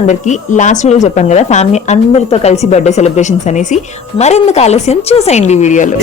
అందరికి last video చెప్పాను కదా ఫ్యామిలీ అందరితో కలిసి బర్త్డే సెలబ్రేషన్స్ అనేసి, మరెందుకు ఆలస్యం చూసేయండి వీడియోలో.